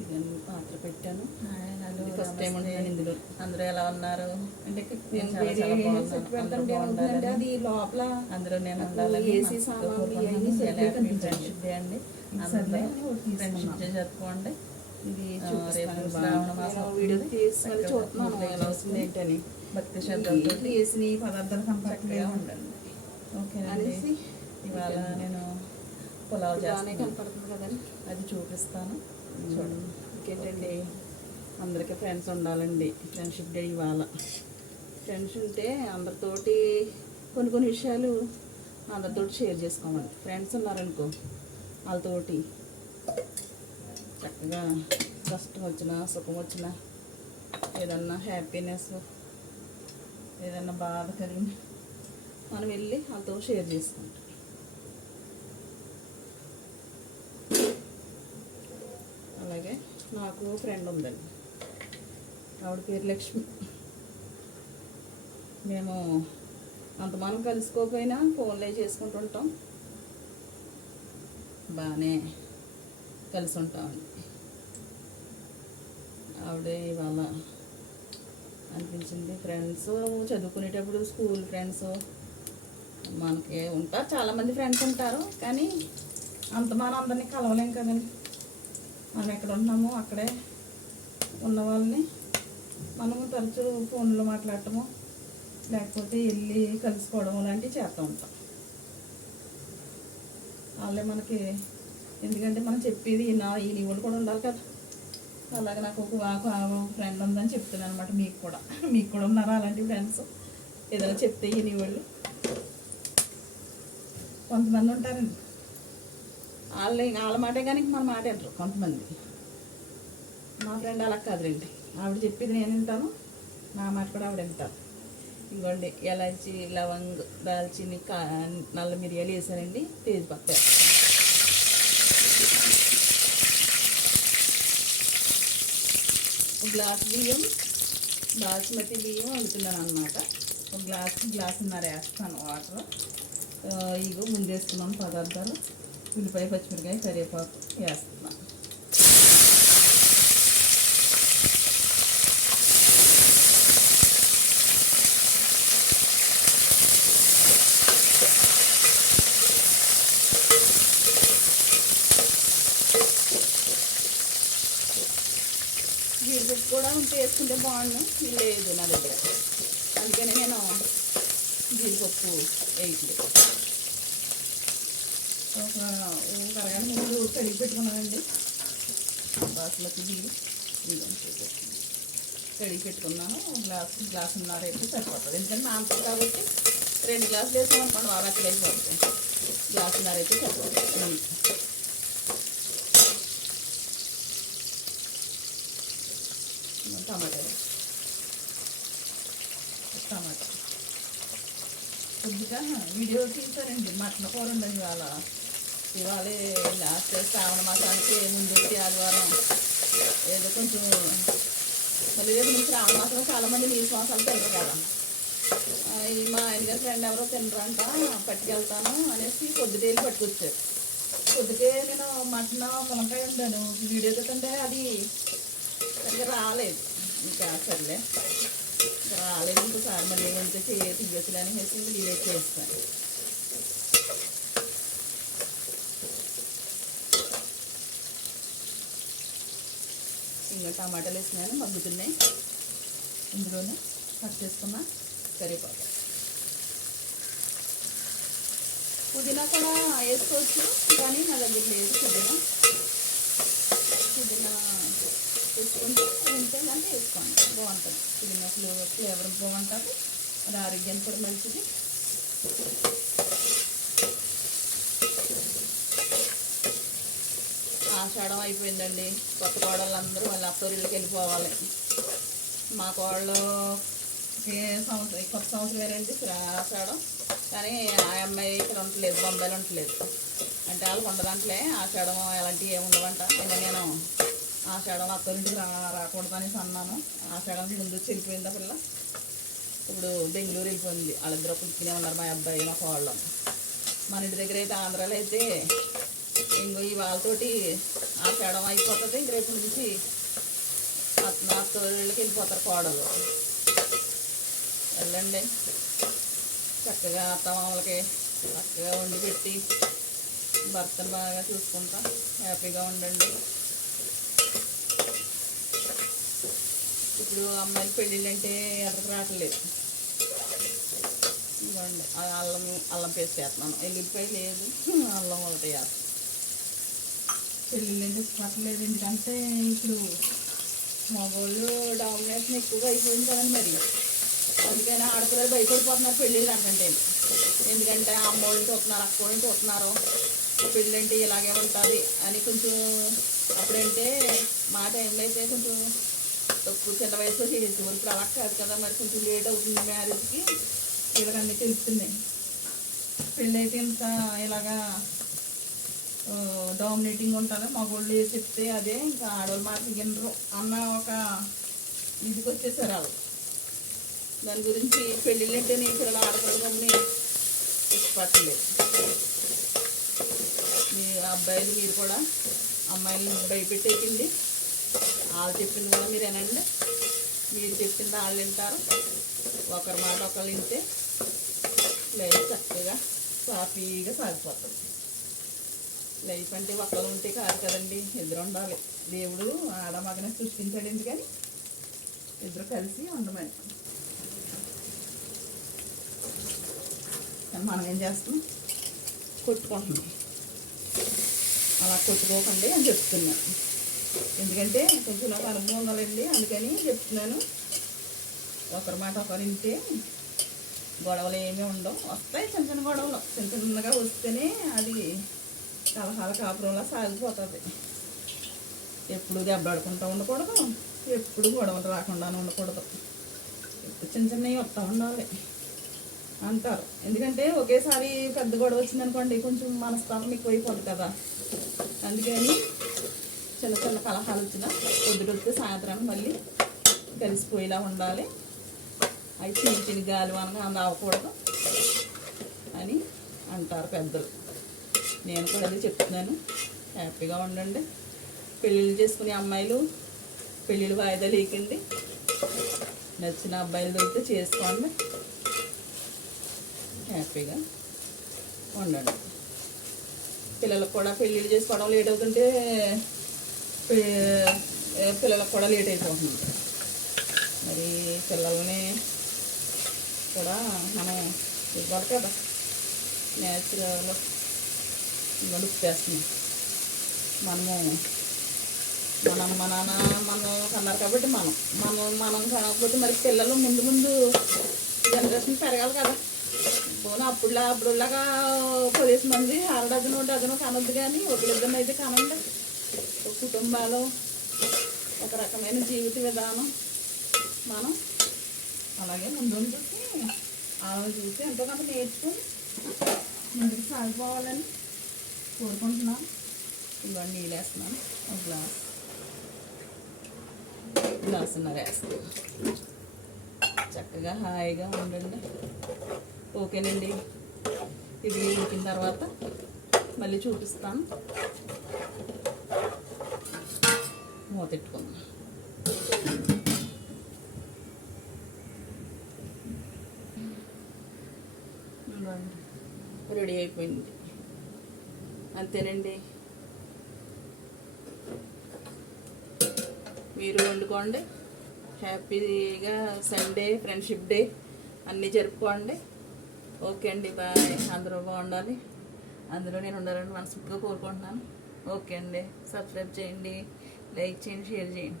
ఇవన్నీ పాత్ర పెట్టాను. హలో, ఫస్ట్ టైం ఉంటాను ఇందులో. అందరూ ఎలా ఉన్నారు అంటే అది లోపల అందరూ నేను ఉండాలని ఏసీ సామాన్లు ఫ్రెండ్షిప్ డే అండి. ఫ్రెండ్షిప్ డే జరుపుకోండి. ఇది రేపు శ్రావణ మాసం వీడియో తీసి మళ్ళీ చూస్తున్నాను ఎలా వస్తుంది ఏంటని భక్తి శ్రద్ధలతో వేసిన పదార్థాలు చక్కగా ఉండండి. ఓకేనండి. ఇవాళ నేను పులావ్ చేస్తాను, కనపడుతుంది కదండి, అది చూపిస్తాను. చూడండి. ఇంకేంటండి, అందరికీ ఫ్రెండ్స్ ఉండాలండి. ఫ్రెండ్షిప్ డే ఇవాళ. ఫ్రెండ్స్ ఉంటే అందరితోటి కొన్ని విషయాలు అందరితోటి షేర్ చేసుకోవాలి. ఫ్రెండ్స్ ఉన్నారనుకో వాళ్ళతోటి చక్కగా కష్టం వచ్చినా సుఖం వచ్చినా ఏదన్నా హ్యాపీనెస్ ఏదన్నా బాధ కలిగిన మనం వెళ్ళి వాళ్ళతో షేర్ చేసుకుంటాం. అలాగే నాకు ఫ్రెండ్ ఉందండి, ఆవిడ పేరు లక్ష్మి. మేము అంత మనం కలుసుకోకపోయినా ఫోన్లే చేసుకుంటుంటాం, బాగానే కలిసి ఉంటామండి. ఆవిడే ఇవాళ అనిపించింది. ఫ్రెండ్స్ చదువుకునేటప్పుడు స్కూల్ ఫ్రెండ్స్ మనకి ఉంటారు, చాలామంది ఫ్రెండ్స్ ఉంటారు, కానీ అంత మనం అందరినీ కలవలేం కదండి. మనం ఎక్కడ ఉంటున్నామో అక్కడే ఉన్న వాళ్ళని మనము తరచూ ఫోన్లో మాట్లాడటము లేకపోతే వెళ్ళి కలుసుకోవడం లాంటివి చేస్తూ ఉంటాం. వాళ్ళే మనకి, ఎందుకంటే మనం చెప్పేది ఈ వాళ్ళు కూడా ఉండాలి కదా. అలాగే నాకు ఒక ఫ్రెండ్ ఉందని చెప్తున్నాను అనమాట. మీకు కూడా ఉన్నారా అలాంటి ఫ్రెండ్స్? ఏదైనా చెప్తే ఈ వాళ్ళు కొంతమంది ఉంటారండి, వాళ్ళ మాటే కానీ మన మాట అంటారు కొంతమంది. మా ఫ్రెండ్ అలా కాదులేండి, ఆవిడ చెప్పేది నేను వింటాను, నా మాట కూడా ఆవిడ వింటాను. ఇంకోండి ఎలాచి లవంగ్ దాల్చిని నల్ల మిరియాలు వేసానండి, తేజ్పత్తా గ్లాస్ బియ్యం బాస్మతి బియ్యం వండుతున్నాను అనమాట. ఒక గ్లాసున్నర వేస్తాను వాటర్. ఇగో ముందేస్తున్నాను పదార్థాలు, ఉల్లిపాయ పచ్చిమిరకాయ కరివేపాకు వేస్తున్నాను. జీడిపప్పు కూడా ఉంటే వేసుకుంటే బాగుండు, లేదు నా దగ్గర, అందుకని నేను జీడిపప్పు వేయట్లేదు. ఒక అరగంట ముందు కడిగి పెట్టుకున్నానండి బాస్మతి బియ్యం. కడిగి పెట్టుకున్నాను. గ్లాసున్నర అయితే సరిపోతుంది, ఎందుకంటే నాలుగు కాబట్టి 2 గ్లాసులు వేసామనుకోండి బాగా అక్కడ అయిపోతుంది. గ్లాసున్నర అయితే సరిపోతుంది. టమాటా కొద్దిగా వీడియో తీసారండి. మటన్ కూర ఉండదు ఇవాళ లాస్ట్ శ్రావణ మాసానికి ముందు ఆదివారం ఏదో కొంచెం మళ్ళీ రేపు నుంచి శ్రావణ మాసం చాలామంది నీసు మాసాలు తినరు కదా. ఇది మా ఆయనగారి ఫ్రెండ్ ఎవరో తినరంట, పట్టుకెళ్తాను అనేసి పొద్దుటేళ్ళు పట్టుకొచ్చారు. పొద్దుటే నేను మటన్ మునక్కాయ ఉండాను వీడియో తింటే అది సరిగ్గా రాలేదు. ఇంకా సర్లే రాలేదు, ఇంకోసారి మళ్ళీ ఏమంటే తీయొచ్చులు అనేసి డిలీట్ చేస్తాను. ఇంకా టమాటాలు వేసినాను, మగ్గుతున్నాయి. ఇందులోనే కట్ చేసుకున్న కరివేపాకు, పుదీనా కూడా వేసుకోవచ్చు, కానీ నా దగ్గర లేదు పుదీనా వేసుకుంటే ఉంటే అంటే వేసుకోండి, బాగుంటుంది. పుదీనా ఫ్లేవర్ బాగుంటుంది, అది ఆరోగ్యానికి కూడా మంచిది. ఆషాఢం అయిపోయిందండి. కొత్త కోడళ్ళు అందరూ వాళ్ళ అత్తూరిళ్ళకి వెళ్ళిపోవాలి. మా కోళ్ళు సంవత్సరం కొత్త సంవత్సరం వేరేంటి ఆషాఢం, కానీ ఆ అమ్మాయి ఇక్కడ ఉండలేదు, బొంబాయిలో ఉండలేదు. అంటే వాళ్ళకి ఉండదంటలే ఆషాఢం అలాంటివి ఏమి ఉండవంట. నేను ఆషాఢం అత్తూరింటికి రాకూడదు అనేసి అన్నాను. ఆషాఢంకి ముందు వెళ్ళిపోయింది ఆ పిల్ల, ఇప్పుడు బెంగళూరు వెళ్ళిపోయింది. వాళ్ళిద్దరూ పుట్టుకునే ఉన్నారు, మా అబ్బాయి మా కోళ్ళు. మన ఇంటి దగ్గర అయితే ఆంధ్రాలో అయితే ఇంకో వాళ్ళతోటి ఆషాఢం అయిపోతుంది. ఇంక రేపు నుంచి అత్తోళ్ళకి వెళ్ళిపోతారు కోడలు. వెళ్ళండి, చక్కగా అత్తమామలకి చక్కగా వండి పెట్టి భర్తను బాగా చూసుకుంటా హ్యాపీగా ఉండండి. ఇప్పుడు అమ్మాయిలు పెళ్ళిళ్ళు అంటే ఎక్కడికి రావట్లేదు. ఇవ్వండి, అల్లం పేస్ట్ వేస్తున్నాను. ఎల్లుల్లిపాయ లేదు, అల్లం ఒకటి వేస్తాను. పెళ్ళిళ్ళు అంటే ఇష్టపడలేదు, ఎందుకంటే ఇప్పుడు మగవాళ్ళు డామినేషన్ ఎక్కువగా అయిపోయింది కదండి. మరి అందుకని ఆడపిల్లలు భయపడిపోతున్నారు పెళ్ళిళ్ళు అంటే. ఎందుకంటే అమ్మోళ్ళని చూస్తున్నారు, అక్కోళ్ళని చూస్తున్నారు, పెళ్ళి అంటే ఇలాగే ఉంటుంది అని. కొంచెం అప్పుడంటే మా టైంలో అయితే కొంచెం తక్కువ చిన్న వయసులో చేసేవారు. ఇప్పుడు అలా కాదు కదా, మరి కొంచెం లేట్ అవుతుంది మ్యారేజ్కి. వీళ్ళకన్నీ తెలుస్తున్నాయి. పెళ్ళి అయితే ఇంత ఇలాగా డామినేటింగ్ ఉంటుందో, మగవాళ్ళు చెప్తే అదే, ఇంకా ఆడవాళ్ళు మాట వినరు అన్న ఒక ఇదికి వచ్చేసారు వాళ్ళు. దాని గురించి పెళ్ళిళ్ళు అంటే నేను పిల్లలు ఆడపిల్లలని ఇష్టపడలేదు. మీ అబ్బాయిలు మీరు కూడా అమ్మాయిలు భయపెట్టేసింది. వాళ్ళు చెప్పింది కూడా మీరు వినండి, మీరు చెప్పింది వాళ్ళు వింటారు. ఒకరి మాట ఒకరు వింటే లైఫ్ చక్కగా సాఫీగా సాగిపోతుంది. లైఫ్ అంటే ఒకరు ఉంటే కాదు కదండి, ఇద్దరు ఉండాలి. దేవుడు ఆడ మగనే సృష్టించాడు, ఎందుకని ఇద్దరు కలిసి ఉండమని. కానీ మనం ఏం చేస్తున్నాం, కొట్టుకుంటున్నాం. అలా కొట్టుకోకండి అని చెప్తున్నాను. ఎందుకంటే కొంచెం నాకు అనుభవం ఉండాలండి, అందుకని చెప్తున్నాను. ఒకరి మాట ఒకరు వింటే గొడవలు ఏమీ ఉండవు. వస్తాయి చిన్న చిన్న గొడవలు, చిన్న చిన్నగా వస్తేనే అది కలహాల కాపురంలా సాగిపోతుంది. ఎప్పుడు దెబ్బలాడుకుంటూ ఉండకూడదు, ఎప్పుడు గొడవలు రాకుండా ఉండకూడదు. ఎప్పుడు చిన్న చిన్నవి వస్తూ ఉండాలి అంటారు. ఎందుకంటే ఒకేసారి పెద్ద గొడవ వచ్చిందనుకోండి, కొంచెం మనస్తాపం ఎక్కువైపోతుంది కదా. అందుకని చిన్న చిన్న కలహాలు వచ్చినా పొద్దుటొస్తే సాయంత్రానికి మళ్ళీ కలిసిపోయేలా ఉండాలి. అవి చిన్న చిన్న గాలి అనగా అంద అవ్వకూడదు అని అంటారు పెద్దలు. నేను కూడా అది చెప్తున్నాను. హ్యాపీగా ఉండండి. పెళ్ళిళ్ళు చేసుకునే అమ్మాయిలు పెళ్ళిళ్ళు వాయిదా లేకండి. నచ్చిన అబ్బాయిలు దొరికితే చేసుకోండి, హ్యాపీగా ఉండండి. పిల్లలకు కూడా పెళ్ళిళ్ళు చేసుకోవడం లేట్ అవుతుంటే పిల్లలకు కూడా లేట్ అయిపోతుంది. మరి పిల్లల్ని కూడా మనం ఇవ్వాలి కదా, నేచురల్ గడుపుతేస్తున్నాం. మన నాన్న మనం కన్నారు కాబట్టి మనం కాకపోతే మరి పిల్లలు ముందు జనరేషన్ పెరగాలి కదా. పోనీ అప్పుడులాగా 10 మంది డజను కనొద్దు, కానీ ఒకరిద్దరిని అయితే కనండి. ఒక కుటుంబాలు ఒక రకమైన జీవిత విధానం మనం అలాగే ముందు చూసి వాళ్ళని చూసి ఎంతో కొంత నేర్చుకుని ముందుకు సాగిపోవాలని కోరుకుంటున్నాను. ఇవన్నీ నీళ్ళు వేస్తున్నాను, ఒక గ్లాసున్నర వేస్తాను. చక్కగా హాయిగా ఉండండి. ఓకేనండి, ఇది ఉడికిన తర్వాత మళ్ళీ చూపిస్తాను. మూతెట్టుకుందాం. రెడీ అయిపోయింది, అంతేనండి. మీరు వండుకోండి, హ్యాపీగా సండే ఫ్రెండ్షిప్ డే అన్నీ జరుపుకోండి. ఓకే అండి, బాయ్. అందరూ బాగుండాలి, అందులో నేను ఉండాలని మనస్ఫూర్తిగా కోరుకుంటున్నాను. ఓకే అండి, సబ్స్క్రైబ్ చేయండి, లైక్ చేయండి, షేర్ చేయండి.